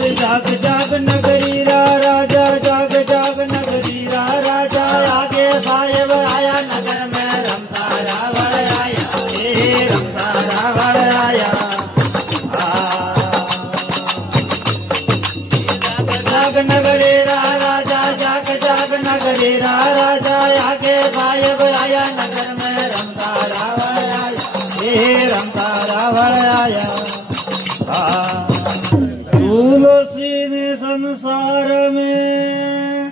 अरे जाग जाग नगरी रा राजा, जाग जाग नगरी रा राजा, आगे साहेब आया नगर में रमता रावण आया, रमता रावण आया। जाग नगरी रा राजा, जाग जाग नगरी रा राजा, आगे साहेब आया नगर में रमता रावण आया, रमता रावण आया। तुलसी ने संसार में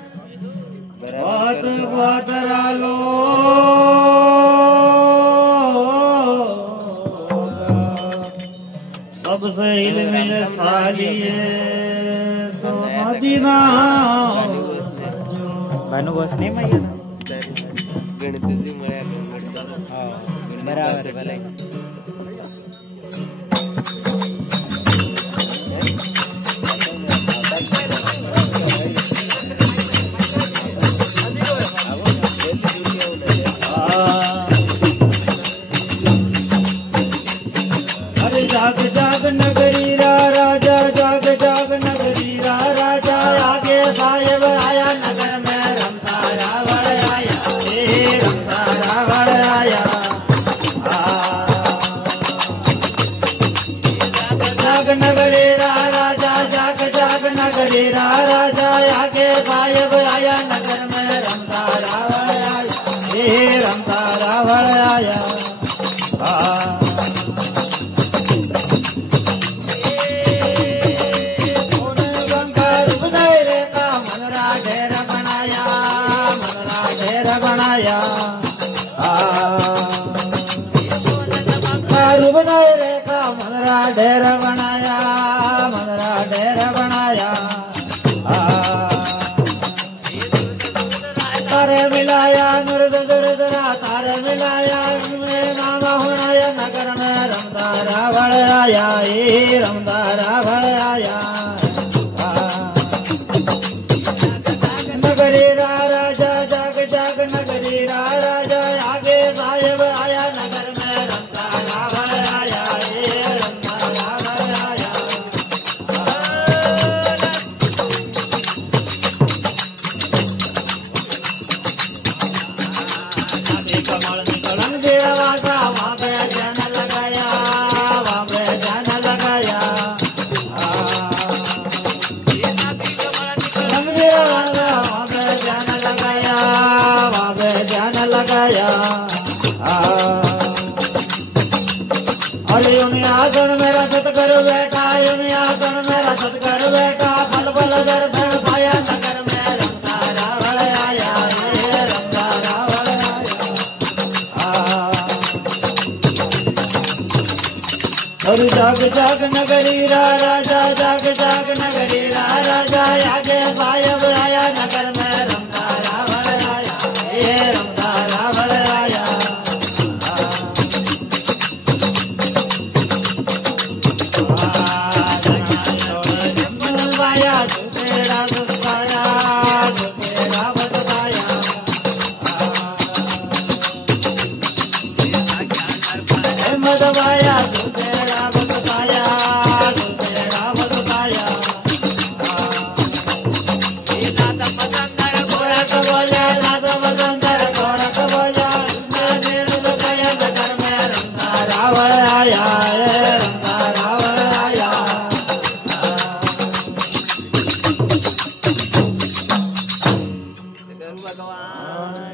बात बात लो सबसे हिल सालिए तो मदीना भानु बस नहीं मैया गणपती बराबर भले जाग जाग नगरी रा राजा, जाग जाग नगरी रा राजा, आगे साहेब आया नगर में रमता रावण आया, रमता रावण आया। जाग नगरी रा राजा, जाग जाग नगरी रा राजा, आगे साहेब आया नगर में रमता रावण आया, रमता रावण आया। बनाया बनाए रे का मनरा ढेर बनाया, मनरा ढेर बनाया। तारे मिलाया मुर्द दुर्दरा, तारे मिलाया नाम होनाया नगर में रमता रावण आया, रमता रावण आया। नगरी रा राजा, जाग जाग नगरी रा राजा, आगे साहेब आया नगर में रमता रावण आया, रमता रावण आया। कमल निकलन देवा का वहाँ पे जन लगाया, वहाँ पे जन लगाया। लगाया अरे आसन मेरा सतकर बेटा, आसन मेरा सतकर बेटा, फल फल दर्शन पाया नगर में रमता रावण आया, रमता रावण आया। और जाग जाग नगरी रा राजा, जाग जाग नगरी रा राजा, आगे साहेब आया नगर में रमता रावण आया, रमता रावण आया। मदवाया तेरा बताया, तेरा बताया। गोरख बोले नाथ बसंतर, गोरख बोला बताया नगर में रमता रावण आया, रमता रावण आया। भगवान